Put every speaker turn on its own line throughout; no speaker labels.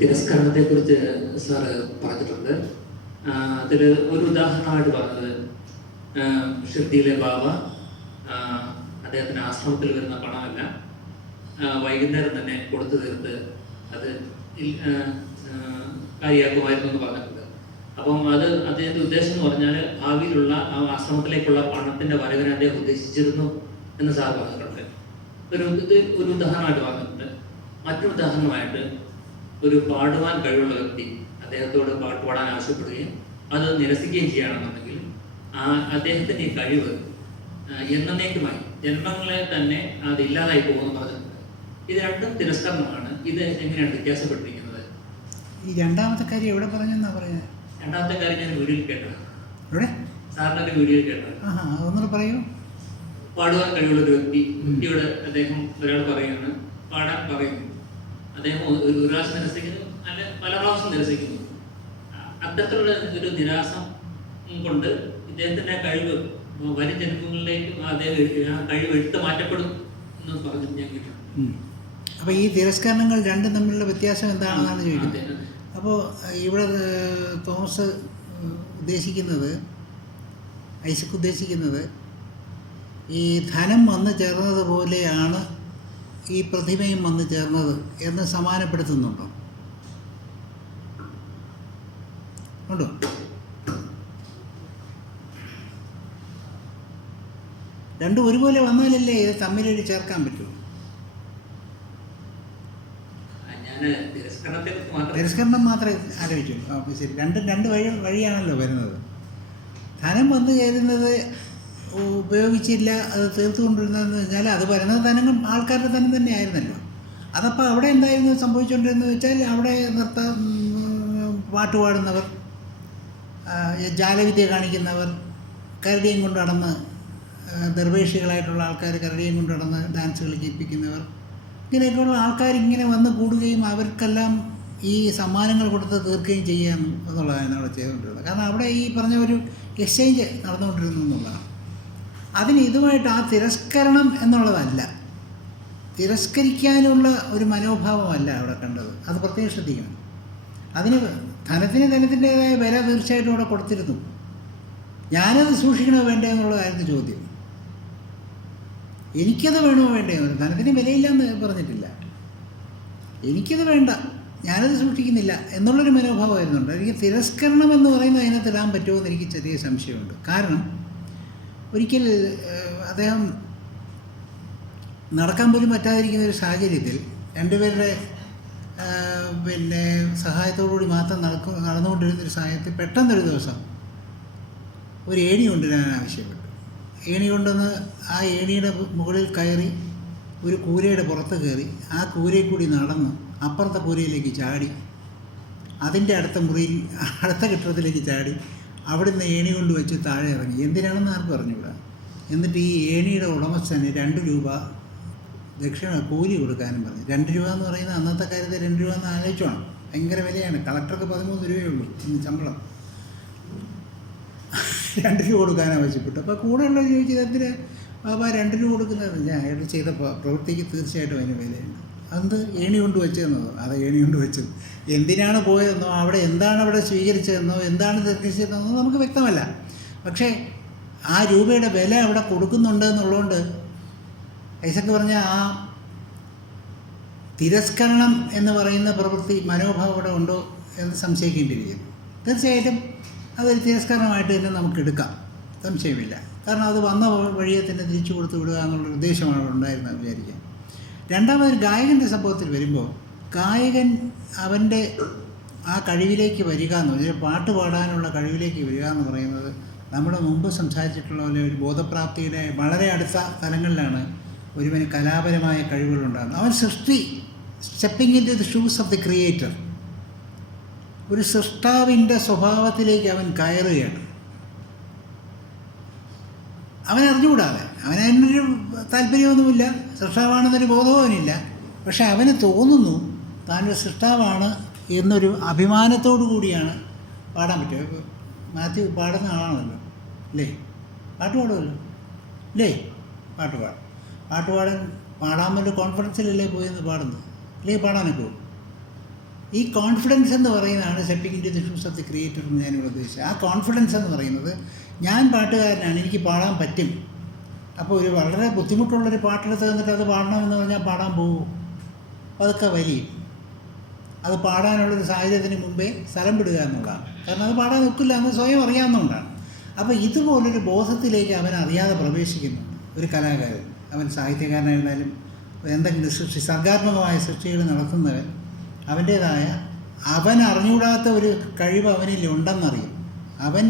തിരസ്കരണത്തെക്കുറിച്ച് sir പറഞ്ഞിട്ടുണ്ട്. അതിൽ ഒരു ഉദാഹരണമായിട്ട് പറഞ്ഞത് ഷിർദിയിലെ ബാബ അദ്ദേഹത്തിന് ആശ്രമത്തിൽ വരുന്ന പണമല്ല വൈകുന്നേരം തന്നെ കൊടുത്തു തീർത്ത് അത് കാര്യമാക്കുമായിരുന്നു എന്ന് പറഞ്ഞിട്ടുണ്ട്. അപ്പം അത് അദ്ദേഹത്തിന്റെ ഉദ്ദേശം എന്ന് പറഞ്ഞാൽ ഭാവിയിലുള്ള ആ ആശ്രമത്തിലേക്കുള്ള പണത്തിന്റെ വരവിനെ അദ്ദേഹം ഉദ്ദേശിച്ചിരുന്നു എന്ന് സാർ പറഞ്ഞിട്ടുണ്ട്. ഒരു ഇത് ഒരു ഉദാഹരണമായിട്ട് പറഞ്ഞിട്ടുണ്ട്. മറ്റൊരു ഉദാഹരണമായിട്ട് ഒരു പാടുവാൻ കഴിവുള്ള വ്യക്തി അദ്ദേഹത്തോട് പാട്ട് പാടാൻ ആവശ്യപ്പെടുകയും അത് നിരസിക്കുകയും ചെയ്യുകയാണെന്നുണ്ടെങ്കിൽ ആ അദ്ദേഹത്തിന്റെ ഈ കഴിവ് എന്നേക്കുമായി ജന്മങ്ങളെ തന്നെ അത് ഇല്ലാതായി പോകുമെന്ന് പറഞ്ഞിട്ടുണ്ട്. ഇത് രണ്ടും തിരസ്കരണമാണ്. ഇത് എങ്ങനെയാണ് വ്യത്യാസപ്പെട്ടിരിക്കുന്നത്?
ഈ രണ്ടാമത്തെ കാര്യം എവിടെ പറഞ്ഞെന്നാ പറയുന്നത്
രണ്ടാമത്തെ കാര്യം ഞാൻ വീഡിയോയിൽ കേട്ടത്.
എവിടെ?
സാറിന്റെ ഒരു വീഡിയോയിൽ കേട്ടത്.
അതൊന്നുകൂടെ പറയൂ.
പാടുവാൻ കഴിവുള്ള ഒരു വ്യക്തി വ്യക്തിയോട് അദ്ദേഹം ഒരാൾ പറയുകയാണ് പാടാൻ പറയുന്നു. അദ്ദേഹം ഒരു പ്രാവശ്യം നിരസിക്കുന്നു. അല്ല പല പ്രാവശ്യം നിരസിക്കുന്നു. അത്തരത്തിലുള്ള ഒരു നിരാസം കൊണ്ട് ഇദ്ദേഹത്തിന്റെ കഴിവ് വരും ജന്മങ്ങളിലേക്കും അദ്ദേഹം ആ കഴിവ് എടുത്തു മാറ്റപ്പെടും എന്ന് പറഞ്ഞു ഞാൻ കേട്ടിട്ടുണ്ട്.
അപ്പോൾ ഈ തിരസ്കരണങ്ങൾ രണ്ടും തമ്മിലുള്ള വ്യത്യാസം എന്താണെന്നാണ് ചോദിക്കുന്നത് അപ്പോൾ ഇവിടെ തോമസ് ഉദ്ദേശിക്കുന്നത് ഐസക് ഉദ്ദേശിക്കുന്നത് ഈ ധനം വന്നു ചേർന്നത് പോലെയാണ് ഈ പ്രതിമയും വന്നു ചേർന്നത് എന്ന് സമാനപ്പെടുത്തുന്നുണ്ടോ? ഉണ്ടോ? രണ്ടും ഒരുപോലെ വന്നാലല്ലേ ഇത് തമ്മിലൊരു ചേർക്കാൻ
മാത്രം
തിരസ്കരണം മാത്രമേ ആലോചിച്ചു. ശരി. രണ്ടും രണ്ട് വഴി വഴിയാണല്ലോ വരുന്നത്. ധനം വന്നു ചേരുന്നത് ഉപയോഗിച്ചില്ല അത് തീർത്തുകൊണ്ടിരുന്നതെന്ന് വെച്ചാൽ അത് വരുന്നത് ധനം ആൾക്കാരുടെ ധനം തന്നെ ആയിരുന്നല്ലോ അതപ്പോൾ അവിടെ എന്തായിരുന്നു സംഭവിച്ചുകൊണ്ടിരുന്നത് വെച്ചാൽ അവിടെ നൃത്ത പാട്ട് പാടുന്നവർ ജാലവിദ്യ കാണിക്കുന്നവർ കരടിയും കൊണ്ട് നടന്ന് ദർവേഷികളായിട്ടുള്ള ആൾക്കാർ കരടിയും കൊണ്ട് നടന്ന് ഡാൻസ് ജയിപ്പിക്കുന്നവർ ഇങ്ങനെയൊക്കെയുള്ള ആൾക്കാർ ഇങ്ങനെ വന്ന് കൂടുകയും അവർക്കെല്ലാം ഈ സമ്മാനങ്ങൾ കൊടുത്ത് തീർക്കുകയും ചെയ്യാം എന്നുള്ളതാണ് അവിടെ ചെയ്തുകൊണ്ടിരുന്നത്. കാരണം അവിടെ ഈ പറഞ്ഞ ഒരു എക്സ്ചേഞ്ച് നടന്നുകൊണ്ടിരുന്നു എന്നുള്ളതാണ്. അതിന് ഇതുമായിട്ട് ആ തിരസ്കരണം എന്നുള്ളതല്ല. തിരസ്കരിക്കാനുള്ള ഒരു മനോഭാവമല്ല അവിടെ കണ്ടത്. അത് പ്രത്യേകം ശ്രദ്ധിക്കണം. അതിന് ധനത്തിന് ധനത്തിന്റെതായ വില തീർച്ചയായിട്ടും അവിടെ കൊടുത്തിരുന്നു. ഞാനത് സൂക്ഷിക്കണോ വേണ്ടേ എന്നുള്ളതായിരുന്നു ചോദ്യം. എനിക്കത് വേണോ വേണ്ടേ ധനത്തിന് വിലയില്ലെന്ന് പറഞ്ഞിട്ടില്ല. എനിക്കത് വേണ്ട. ഞാനത് സൂക്ഷിക്കുന്നില്ല എന്നുള്ളൊരു മനോഭാവമായിരുന്നുണ്ട് എനിക്ക് തിരസ്കരണം എന്ന് പറയുന്നത് അതിനകത്ത് ഇടാൻ പറ്റുമോ എന്ന് എനിക്ക് ചെറിയ സംശയമുണ്ട്. കാരണം ഒരിക്കൽ അദ്ദേഹം നടക്കാൻ പോലും പറ്റാതിരിക്കുന്ന ഒരു സാഹചര്യത്തിൽ രണ്ടുപേരുടെ പിന്നെ സഹായത്തോടുകൂടി മാത്രം നടക്കും നടന്നുകൊണ്ടിരുന്ന ഒരു സാഹചര്യത്തിൽ പെട്ടെന്നൊരു ദിവസം ഒരു ഏണി കൊണ്ടുവരാൻ ആവശ്യപ്പെട്ടു. ഏണി കൊണ്ടുവന്ന് ആ ഏണിയുടെ മുകളിൽ കയറി ഒരു കൂരയുടെ പുറത്ത് കയറി ആ കൂരയിൽ കൂടി നടന്ന് അപ്പുറത്തെ കൂരയിലേക്ക് ചാടി അതിന്റെ അടുത്ത മുറിയിൽ അടുത്ത കെട്ടിടത്തിലേക്ക് ചാടി അവിടുന്ന് ഏണി കൊണ്ട് വെച്ച് താഴെ ഇറങ്ങി. എന്തിനാണെന്ന് ആർക്കും അറിഞ്ഞുകൂടാ. എന്നിട്ട് ഈ ഏണിയുടെ ഉടമസ്ഥന് രണ്ട് രൂപ ദക്ഷിണ കൂലി കൊടുക്കാനും പറഞ്ഞു. രണ്ട് രൂപ എന്ന് പറയുന്നത് അന്നത്തെ കാര്യത്തിൽ രണ്ട് രൂപ എന്ന് ആലോചിച്ചോണം. ഭയങ്കര വിലയാണ്. കളക്ടർക്ക് പതിമൂന്ന് രൂപയേ ഉള്ളൂ ഇന്ന് ശമ്പളം. രണ്ട് രൂപ കൊടുക്കാൻ ആവശ്യപ്പെട്ടു. അപ്പോൾ കൂടെയുള്ള ചോദിച്ചത് എന്തിന് ബാബ രണ്ട് രൂപ കൊടുക്കുന്നത്. ഞാൻ അയാൾ ചെയ്ത പ്ര- പ്രവൃത്തിക്ക് തീർച്ചയായിട്ടും അതിന് വിലയുണ്ട്. അത് ഏണി കൊണ്ട് വെച്ചതെന്നോ അത് ഏണി കൊണ്ട് വെച്ചത്. എന്തിനാണ് പോയതെന്നോ അവിടെ എന്താണ് അവിടെ സ്വീകരിച്ചതെന്നോ എന്താണ് നിർദ്ദേശിച്ചതെന്നോ നമുക്ക് വ്യക്തമല്ല. പക്ഷേ ആ രൂപയുടെ വില അവിടെ കൊടുക്കുന്നുണ്ട് എന്നുള്ളതുകൊണ്ട് ഐസക്ക് പറഞ്ഞ ആ തിരസ്കരണം എന്ന് പറയുന്ന പ്രവൃത്തി മനോഭാവം അവിടെ ഉണ്ടോ എന്ന് സംശയിക്കേണ്ടിയിരിക്കുന്നു. തീർച്ചയായിട്ടും അതൊരു തിരസ്കരണമായിട്ട് തന്നെ നമുക്ക് എടുക്കാം. സംശയമില്ല. കാരണം അത് വന്ന വഴിയെ തന്നെ തിരിച്ചു കൊടുത്ത് വിടുക എന്നുള്ള ഉദ്ദേശമാണ് ഉണ്ടായിരുന്നത് വിചാരിക്കാം. രണ്ടാമതൊരു ഗായകന്റെ സംഭവത്തിൽ വരുമ്പോൾ ഗായകൻ അവന്റെ ആ കഴിവിലേക്ക് വരിക എന്ന് പറഞ്ഞാൽ പാട്ട് പാടാനുള്ള കഴിവിലേക്ക് വരിക എന്ന് പറയുന്നത് നമ്മുടെ മുമ്പ് സംസാരിച്ചിട്ടുള്ള പോലെ ഒരു ബോധപ്രാപ്തിയുടെ വളരെ അടുത്ത തലങ്ങളിലാണ് ഒരുവന് കലാപരമായ കഴിവുകളുണ്ടാകുന്നത്. അവൻ സൃഷ്ടി stepping in the shoes of the creator ഒരു സൃഷ്ടാവിന്റെ സ്വഭാവത്തിലേക്ക് അവൻ കയറുകയാണ്. അവൻ അതിനൊരു താല്പര്യമൊന്നുമില്ല. സൃഷ്ടാവാണെന്നൊരു ബോധവും അവനില്ല പക്ഷെ അവന് തോന്നുന്നു താനൊരു സൃഷ്ടാവാണ് എന്നൊരു അഭിമാനത്തോടു കൂടിയാണ് പാടാൻ പറ്റുക മാത്യു പാടുന്ന ആളാണല്ലോ. അല്ലേ പാട്ട് പാടുമല്ലോ? അല്ലേ പാട്ട് പാടും പാട്ട് പാടാൻ പാടാൻ വേണ്ടി കോൺഫിഡൻസിലല്ലേ പോയെന്ന് പാടുന്നത്? അല്ലേ പാടാനൊക്കെ ഈ കോൺഫിഡൻസ് എന്ന് പറയുന്നതാണ് സെപ്പിക്കിന്റെ the shoes of the creator എന്ന് ഞാനിവിടെ ഉദ്ദേശിച്ചത്. ആ കോൺഫിഡൻസ് എന്ന് പറയുന്നത് ഞാൻ പാട്ടുകാരനാണ് എനിക്ക് പാടാൻ പറ്റും. അപ്പോൾ ഒരു വളരെ ബുദ്ധിമുട്ടുള്ളൊരു പാട്ടെടുത്ത് തന്നിട്ട് അത് പാടണമെന്ന് പറഞ്ഞാൽ പാടാൻ പോകും അതൊക്കെ വലിയും അത് പാടാനുള്ളൊരു സാഹചര്യത്തിന് മുമ്പേ സ്ഥലം വിടുക എന്നുള്ളതാണ്. കാരണം അത് പാടാൻ നിൽക്കില്ല എന്ന് സ്വയം അറിയാവുന്നതുകൊണ്ടാണ്. അപ്പോൾ ഇതുപോലൊരു ബോധത്തിലേക്ക് അവൻ അറിയാതെ പ്രവേശിക്കുന്നു. ഒരു കലാകാരൻ അവൻ സാഹിത്യകാരനായിരുന്നാലും എന്തെങ്കിലും സൃഷ്ടി സർഗാത്മകമായ സൃഷ്ടികൾ നടത്തുന്നവൻ അവന്റേതായ അവൻ അറിഞ്ഞുകൂടാത്ത ഒരു കഴിവ് അവനിൽ ഉണ്ടെന്നറിയും. അവൻ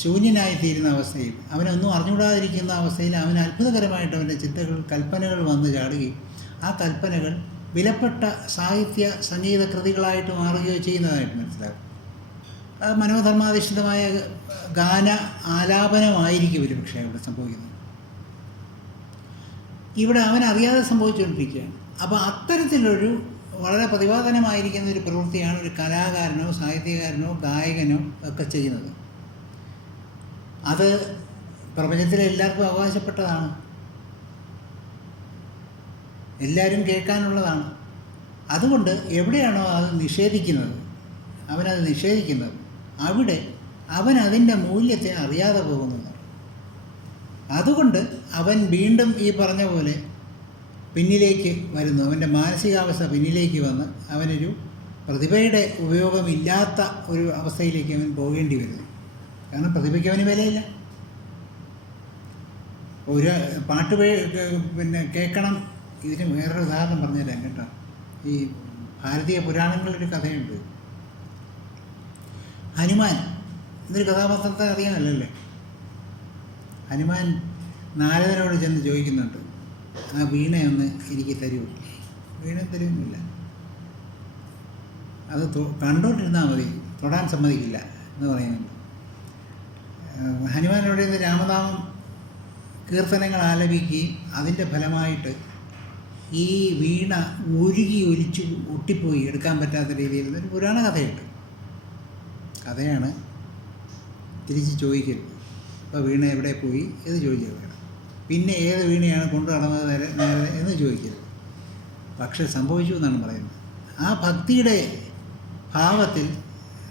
ശൂന്യനായിത്തീരുന്ന ശൂന്യനായി തീരുന്ന അവസ്ഥയിൽ അവനൊന്നും അറിഞ്ഞുകൂടാതിരിക്കുന്ന അവസ്ഥയിൽ അവൻ അത്ഭുതകരമായിട്ട് അവന്റെ ചിന്തകൾ കൽപ്പനകൾ വന്ന് ചാടുകയും ആ കൽപ്പനകൾ വിലപ്പെട്ട സാഹിത്യ സംഗീത കൃതികളായിട്ട് മാറുകയോ ചെയ്യുന്നതായിട്ട് മനസ്സിലാക്കും മനോധർമാധിഷ്ഠിതമായ ഗാന ആലാപനമായിരിക്കും ഒരു പക്ഷേ അവിടെ സംഭവിക്കുന്നത്. ഇവിടെ അവൻ അറിയാതെ സംഭവിച്ചുകൊണ്ടിരിക്കുകയാണ്. അപ്പോൾ അത്തരത്തിലൊരു വളരെ പ്രതിപാദനമായിരിക്കുന്ന ഒരു പ്രവൃത്തിയാണ് ഒരു കലാകാരനോ സാഹിത്യകാരനോ ഗായകനോ ഒക്കെ ചെയ്യുന്നത്. അത് പ്രപഞ്ചത്തിലെ എല്ലാവർക്കും അവകാശപ്പെട്ടതാണ്. എല്ലാവരും കേൾക്കാനുള്ളതാണ്. അതുകൊണ്ട് എവിടെയാണോ അത് നിഷേധിക്കുന്നത് അവനത് നിഷേധിക്കുന്നത് അവിടെ അവൻ അതിന്റെ മൂല്യത്തെ അറിയാതെ പോകുന്നതാണ് അതുകൊണ്ട് അവൻ വീണ്ടും ഈ പറഞ്ഞ പോലെ പിന്നിലേക്ക് വരുന്നു. അവന്റെ മാനസികാവസ്ഥ പിന്നിലേക്ക് വന്ന് അവനൊരു പ്രതിഭയുടെ ഉപയോഗമില്ലാത്ത ഒരു അവസ്ഥയിലേക്ക് അവൻ പോകേണ്ടി വരുന്നു. കാരണം പ്രതിഭയ്ക്ക് അവന് വിലയില്ല. ഒരു പാട്ട് പിന്നെ കേൾക്കണം ഇതിന് വേറൊരു ഉദാഹരണം പറഞ്ഞുതരാം കേട്ടോ. ഈ ഭാരതീയ പുരാണങ്ങളിലൊരു കഥയുണ്ട്. ഹനുമാൻ എന്നൊരു കഥാപാത്രത്തെ അറിയാനല്ലേ ഹനുമാൻ നാരദനോട് ചെന്ന് ചോദിക്കുന്നുണ്ട് ആ വീണയൊന്ന് എനിക്ക് തരൂ. വീണ തരുമൊന്നുമില്ല അത് കണ്ടോണ്ടിരുന്നാൽ മതി തൊടാൻ സമ്മതിക്കില്ല എന്ന് പറയുന്നുണ്ട്. ഹനുമാനോട് രാമനാമം കീർത്തനങ്ങൾ ആലപിക്കുകയും അതിന്റെ ഫലമായിട്ട് ഈ വീണ ഉരുകി ഒലിച്ച് ഒട്ടിപ്പോയി എടുക്കാൻ പറ്റാത്ത രീതിയിൽ ഒരു പുരാണ കഥയുണ്ട്. കഥയാണ് തിരിച്ച് ചോദിക്കരുത്. അപ്പോൾ വീണ എവിടെ പോയി എന്ന് ചോദിച്ചത് വേണം. പിന്നെ ഏത് വീണയാണ് കൊണ്ടു നടന്നത് നേരെ നേരെ എന്ന് ചോദിക്കരുത്. പക്ഷെ സംഭവിച്ചു എന്നാണ് പറയുന്നത്. ആ ഭക്തിയുടെ ഭാവത്തിൽ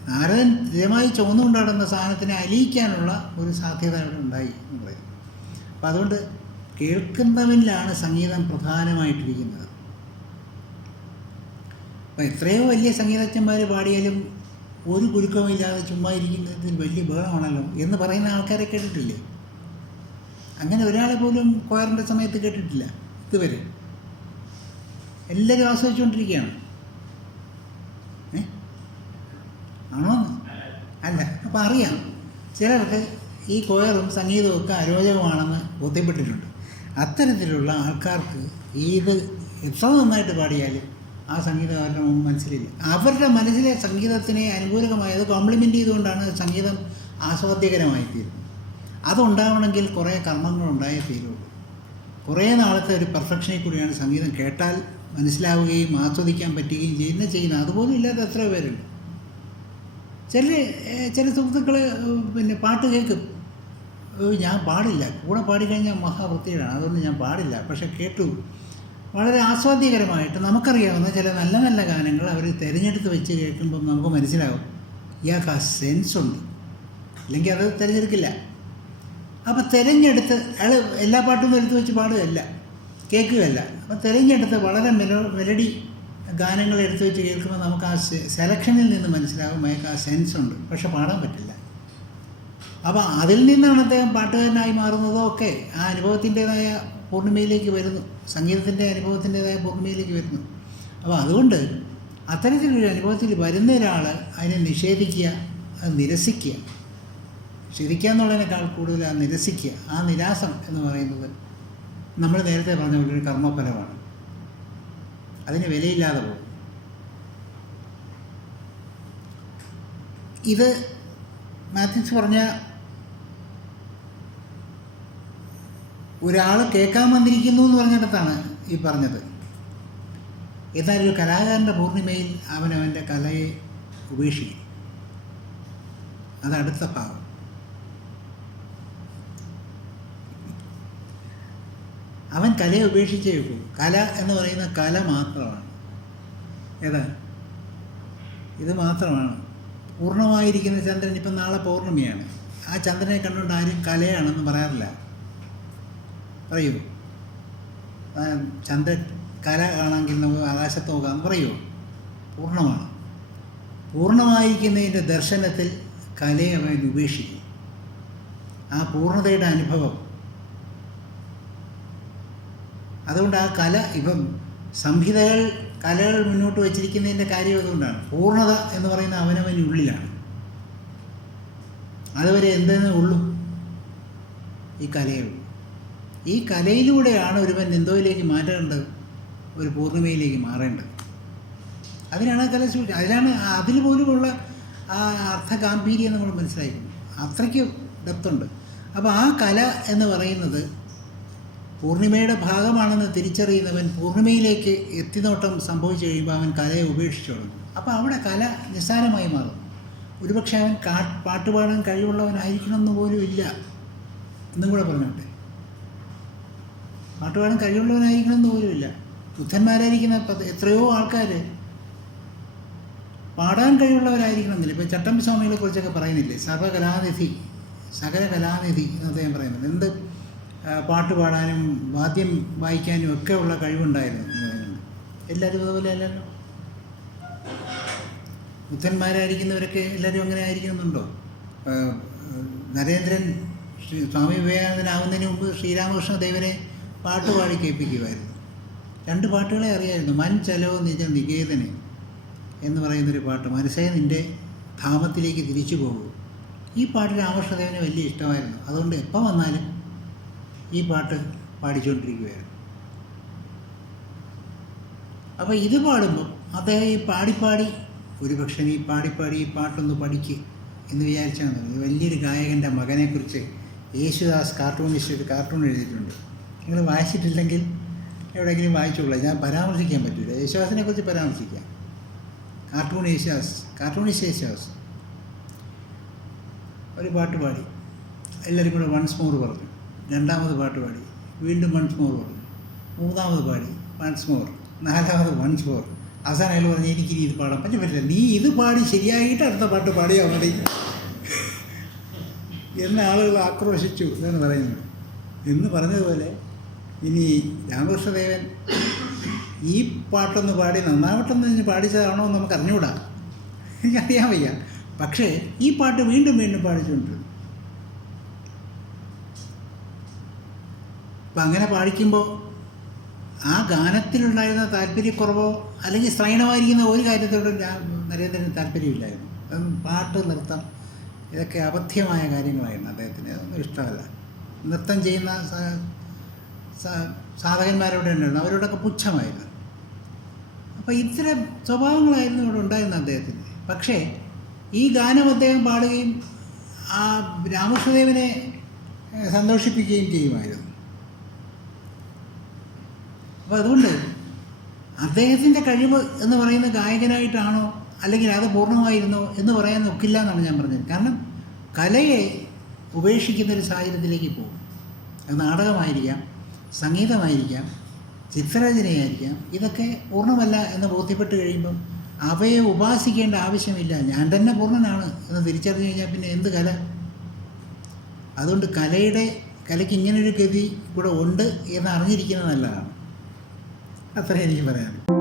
നാരദൻ സ്ഥിരമായി ചുമന്നുകൊണ്ട് നടന്ന സാധനത്തിനെ അലിയിക്കാനുള്ള ഒരു സാധ്യത അവിടെ ഉണ്ടായി എന്ന് പറയുന്നു. അപ്പം അതുകൊണ്ട് കേൾക്കുന്നവനിലാണ് സംഗീതം പ്രധാനമായിട്ടിരിക്കുന്നത്. അപ്പം എത്രയോ വലിയ സംഗീതജ്ഞന്മാർ പാടിയാലും ഒരു കുലുക്കവും ഇല്ലാതെ ചുമ്മാ ഇരിക്കുന്നതിൽ വലിയ ബഹളമാണല്ലോ എന്ന് പറയുന്ന ആൾക്കാരെ കേട്ടിട്ടില്ലേ? അങ്ങനെ ഒരാളെ പോലും കോയറിന്റെ സമയത്ത് കേട്ടിട്ടില്ല ഇതുവരെ. എല്ലാവരും ആസ്വദിച്ചുകൊണ്ടിരിക്കുകയാണ്. ഏ? ആണോ? അല്ല അപ്പം അറിയാം. ചിലർക്ക് ഈ കോയറും സംഗീതവും ഒക്കെ അരോചകമാണെന്ന് ബോധ്യപ്പെട്ടിട്ടുണ്ട്. അത്തരത്തിലുള്ള ആൾക്കാർക്ക് ഇത് എത്ര നന്നായിട്ട് പാടിയാലും ആ സംഗീതം അവരുടെ മനസ്സിലില്ല അവരുടെ മനസ്സിലെ സംഗീതത്തിനെ അനുകൂലമായത് കോംപ്ലിമെന്റ് ചെയ്തുകൊണ്ടാണ് സംഗീതം ആസ്വാദ്യകരമായി തീരുന്നത് അതുണ്ടാവണമെങ്കിൽ കുറേ കർമ്മങ്ങൾ ഉണ്ടായേ തീരുള്ളൂ. കുറേ നാളത്തെ ഒരു പെർഫെക്ഷനിൽ കൂടിയാണ് സംഗീതം കേട്ടാൽ മനസ്സിലാവുകയും ആസ്വദിക്കാൻ പറ്റുകയും ചെയ്യുന്ന ചെയ്യുന്നത്. അതുപോലും ഇല്ലാത്ത എത്ര പേരുണ്ട്. ചില ചില സുഹൃത്തുക്കൾ പിന്നെ പാട്ട് കേൾക്കും. ഞാൻ പാടില്ല. കൂടെ പാടിക്കഴിഞ്ഞാൽ മഹാവൃത്തിയിലാണ് അതൊന്നും ഞാൻ പാടില്ല. പക്ഷേ കേട്ടു. വളരെ ആസ്വാദ്യകരമായിട്ട് നമുക്കറിയാവുന്ന ചില നല്ല നല്ല ഗാനങ്ങൾ അവർ തിരഞ്ഞെടുത്ത് വെച്ച് കേൾക്കുമ്പം നമുക്ക് മനസ്സിലാകും. ഇയാൾക്ക് ആ സെൻസ് ഉണ്ട്. അല്ലെങ്കിൽ അത് തിരഞ്ഞെടുക്കില്ല. അപ്പോൾ തിരഞ്ഞെടുത്ത് അയാൾ എല്ലാ പാട്ടും എടുത്ത് വെച്ച് പാടുകയല്ല. കേൾക്കുകയല്ല. അപ്പോൾ തിരഞ്ഞെടുത്ത് വളരെ മെലോ മെലഡി ഗാനങ്ങൾ എടുത്ത് വെച്ച് കേൾക്കുമ്പോൾ നമുക്ക് ആ സെലക്ഷനിൽ നിന്ന് മനസ്സിലാകും അയാൾക്ക് ആ സെൻസ് ഉണ്ട്. പക്ഷെ പാടാൻ പറ്റില്ല. അപ്പോൾ അതിൽ നിന്നാണ് അദ്ദേഹം പാട്ടുകാരനായി മാറുന്നതോ ഒക്കെ ആ അനുഭവത്തിന്റെതായ പൂർണിമയിലേക്ക് വരുന്നു. സംഗീതത്തിന്റെ അനുഭവത്തിന്റെതായ പൂർണിമയിലേക്ക് വരുന്നു. അപ്പോൾ അതുകൊണ്ട് അത്തരത്തിലൊരു അനുഭവത്തിൽ വരുന്ന ഒരാൾ അതിനെ നിഷേധിക്കുക അത് നിരസിക്കുക. നിഷേധിക്കുക എന്നുള്ളതിനേക്കാൾ കൂടുതൽ ആ നിരസിക്കുക ആ നിരാസം എന്ന് പറയുന്നത് നമ്മൾ നേരത്തെ പറഞ്ഞ ഒരു കർമ്മഫലമാണ്. അതിന് വിലയില്ലാതെ പോകും. ഇത് മാത്യൂസ് പറഞ്ഞ ഒരാൾ കേൾക്കാൻ വന്നിരിക്കുന്നു എന്ന് പറഞ്ഞിടത്താണ് ഈ പറഞ്ഞത്. എന്നാൽ ഒരു കലാകാരന്റെ പൂർണിമയിൽ അവനവന്റെ കലയെ ഉപേക്ഷിക്കും. അത് അടുത്ത ഭാഗം. അവൻ കലയെ ഉപേക്ഷിച്ചേ വെക്കൂ കല എന്ന് പറയുന്ന കല മാത്രമാണ്. ഏതാ? ഇത് മാത്രമാണ്. പൂർണമായിരിക്കുന്ന ചന്ദ്രൻ ഇപ്പം നാളെ പൗർണമിയാണ്. ആ ചന്ദ്രനെ കണ്ടുകൊണ്ട് ആരും കലയാണെന്ന് പറയാറില്ല. പറയൂ. ആ ചന്ദ്രൻ കല കാണാമെങ്കിൽ നമുക്ക് ആകാശത്ത് നോക്കാമെന്ന് പറയുമോ പൂർണമാണ്. പൂർണമായിരിക്കുന്നതിന്റെ ദർശനത്തിൽ കലയെ അവൻ ഉപേക്ഷിക്കും ആ പൂർണതയുടെ അനുഭവം. അതുകൊണ്ട് ആ കല ഇപ്പം സംഹിതകൾ കലകൾ മുന്നോട്ട് വച്ചിരിക്കുന്നതിന്റെ കാര്യം അതുകൊണ്ടാണ്. പൂർണത എന്ന് പറയുന്ന അവനവനുള്ളിലാണ് അതുവരെ എന്തെന്നേ ഉള്ളൂ. ഈ കലയേ ഉള്ളൂ. ഈ കലയിലൂടെയാണ് ഒരുവൻ എന്തോയിലേക്ക് മാറ്റേണ്ടത് ഒരു പൂർണിമയിലേക്ക് മാറേണ്ടത്. അതിനാണ് കല സൂചി അതിനാണ് അതിൽ പോലുമുള്ള ആ അർത്ഥഗാംഭീര്യം നമ്മൾ മനസ്സിലാക്കുന്നത്. അത്രയ്ക്ക് ഡെപ്തുണ്ട്. അപ്പോൾ ആ കല എന്ന് പറയുന്നത് പൂർണിമയുടെ ഭാഗമാണെന്ന് തിരിച്ചറിയുന്നവൻ പൂർണിമയിലേക്ക് എത്തിനോട്ടം സംഭവിച്ചു കഴിയുമ്പോൾ അവൻ കലയെ ഉപേക്ഷിച്ചു തുടങ്ങും. അപ്പോൾ അവിടെ കല നിസ്സാരമായി മാറും. ഒരുപക്ഷെ അവൻ കാ പാട്ടുപാടാൻ കഴിവുള്ളവനായിരിക്കണം കഴിവുള്ളവനായിരിക്കണമെന്ന് പോലും ഇല്ല എന്നും കൂടെ പറഞ്ഞോട്ടെ. പാട്ട് പാടാൻ കഴിവുള്ളവനായിരിക്കണമെന്ന് പോലും ഇല്ല ബുദ്ധന്മാരായിരിക്കുന്ന എത്രയോ ആൾക്കാർ പാടാൻ കഴിവുള്ളവരായിരിക്കണമെന്നില്ല. ഇപ്പോൾ ചട്ടമ്പി സ്വാമികളെ കുറിച്ചൊക്കെ പറയുന്നില്ലേ? സർവകലാനിധി സകല കലാനിധി എന്ന് അദ്ദേഹം പറയുന്നുണ്ട് എന്ത് പാട്ട് പാടാനും വാദ്യം വായിക്കാനും ഒക്കെ ഉള്ള കഴിവുണ്ടായിരുന്നു എന്ന് പറയുന്നുണ്ട്. എല്ലാവരും അതുപോലെ അല്ലല്ലോ? ബുദ്ധന്മാരായിരിക്കുന്നവരൊക്കെ എല്ലാവരും അങ്ങനെ ആയിരിക്കുന്നുണ്ടോ നരേന്ദ്രൻ ശ്രീ സ്വാമി വിവേകാനന്ദനാവുന്നതിന് മുമ്പ് ശ്രീരാമകൃഷ്ണ ദേവനെ പാട്ട് പാടി കേൾപ്പിക്കുമായിരുന്നു രണ്ട് പാട്ടുകളെ അറിയായിരുന്നു. മൻ ചെലവ് നിജ നികേതനെ എന്ന് പറയുന്നൊരു പാട്ട്. മനസ്സേ നിന്റെ ധാമത്തിലേക്ക് തിരിച്ചു പോകൂ. ഈ പാട്ട് രാമകൃഷ്ണദേവന് വലിയ ഇഷ്ടമായിരുന്നു. അതുകൊണ്ട് എപ്പോൾ വന്നാലും ഈ പാട്ട് പാടിച്ചുകൊണ്ടിരിക്കുകയായിരുന്നു അപ്പോൾ ഇത് പാടുമ്പോൾ അദ്ദേഹം ഈ പാടിപ്പാടി ഒരു പക്ഷേ നീ പാടിപ്പാടി ഈ പാട്ടൊന്ന് പഠിക്ക് എന്ന് വിചാരിച്ചാണ് വലിയൊരു ഗായകന്റെ മകനെക്കുറിച്ച് യേശുദാസ് കാർട്ടൂണിസ്റ്റ് ഒരു കാർട്ടൂൺ എഴുതിയിട്ടുണ്ട്. നിങ്ങൾ വായിച്ചിട്ടില്ലെങ്കിൽ എവിടെയെങ്കിലും വായിച്ചോളൂ. ഞാൻ പരാമർശിക്കാൻ പറ്റില്ല യേശുദാസിനെ കുറിച്ച് പരാമർശിക്കാം. കാർട്ടൂൺ യേശുദാസ് കാർട്ടൂണിസ്റ്റ് യേശുദാസ് ഒരു പാട്ട് പാടി. എല്ലാവരും കൂടെ വൺസ് മോർ പറഞ്ഞു. രണ്ടാമത് പാട്ട് പാടി. വീണ്ടും വൺസ് മോർ പറഞ്ഞു. മൂന്നാമത് പാടി. വൺസ് മോർ നാലാമത് വൺസ് മോർ അവസാനം അയാൾ പറഞ്ഞു എനിക്ക് ഇത് പാടാൻ പറ്റും പറ്റില്ല നീ ഇത് പാടി ശരിയായിട്ട് അടുത്ത പാട്ട് പാടിയാൽ മതി. എന്ന ആളുകൾ ആക്രോശിച്ചു എന്നാണ് പറയുന്നത്. എന്ന് പറഞ്ഞതുപോലെ ഇനി രാമകൃഷ്ണദേവൻ ഈ പാട്ടൊന്ന് പാടി നന്നാവട്ടെന്ന് പാടിച്ചതാണോ എന്ന് നമുക്ക് അറിഞ്ഞുകൂടാ എനിക്കറിയാൻ വയ്യ. പക്ഷേ ഈ പാട്ട് വീണ്ടും വീണ്ടും പാടിച്ചുകൊണ്ട് അപ്പം അങ്ങനെ പാടിക്കുമ്പോൾ ആ ഗാനത്തിലുണ്ടായിരുന്ന താല്പര്യക്കുറവോ അല്ലെങ്കിൽ സ്ത്രൈണമായിരിക്കുന്ന ഒരു കാര്യത്തോടും ഞാൻ നരേന്ദ്രന് താല്പര്യമില്ലായിരുന്നു. പാട്ട് നൃത്തം ഇതൊക്കെ അബദ്ധ്യമായ കാര്യങ്ങളായിരുന്നു അദ്ദേഹത്തിന്. ഇഷ്ടമല്ല. നൃത്തം ചെയ്യുന്ന സ- തന്നെ സാധകന്മാരോട് ഉണ്ടായിരുന്നു അവരോടൊക്കെ പുച്ഛമായിരുന്നു. അപ്പോൾ ഇത്തരം സ്വഭാവങ്ങളായിരുന്നു ഇവിടെ ഉണ്ടായിരുന്നത് അദ്ദേഹത്തിന്. പക്ഷേ ഈ ഗാനം അദ്ദേഹം പാടുകയും ആ രാമകൃഷ്ണദേവനെ സന്തോഷിപ്പിക്കുകയും ചെയ്യുമായിരുന്നു. അപ്പോൾ അതുകൊണ്ട് അദ്ദേഹത്തിന്റെ കഴിവ് എന്ന് പറയുന്ന ഗായകനായിട്ടാണോ അല്ലെങ്കിൽ അത് പൂർണമായിരുന്നോ എന്ന് പറയാൻ ഒക്കില്ല എന്നാണ് ഞാൻ പറഞ്ഞത്. കാരണം കലയെ ഉപേക്ഷിക്കുന്ന ഒരു സാഹചര്യത്തിലേക്ക് പോകും. അത് നാടകമായിരിക്കാം സംഗീതമായിരിക്കാം ചിത്രരചനയായിരിക്കാം ഇതൊക്കെ പൂർണമല്ല എന്ന് ബോധ്യപ്പെട്ട് കഴിയുമ്പം അവയെ ഉപാസിക്കേണ്ട ആവശ്യമില്ല. ഞാൻ തന്നെ പൂർണനാണ് എന്ന് തിരിച്ചറിഞ്ഞു കഴിഞ്ഞാൽ പിന്നെ എന്ത് കല? അതുകൊണ്ട് കലയുടെ കലയ്ക്ക് ഇങ്ങനൊരു ഗതി കൂടെ ഉണ്ട് എന്ന് അറിഞ്ഞിരിക്കുന്നത് നല്ലതാണ് അത്രയും എനിക്ക് പറയാനുള്ളൂ.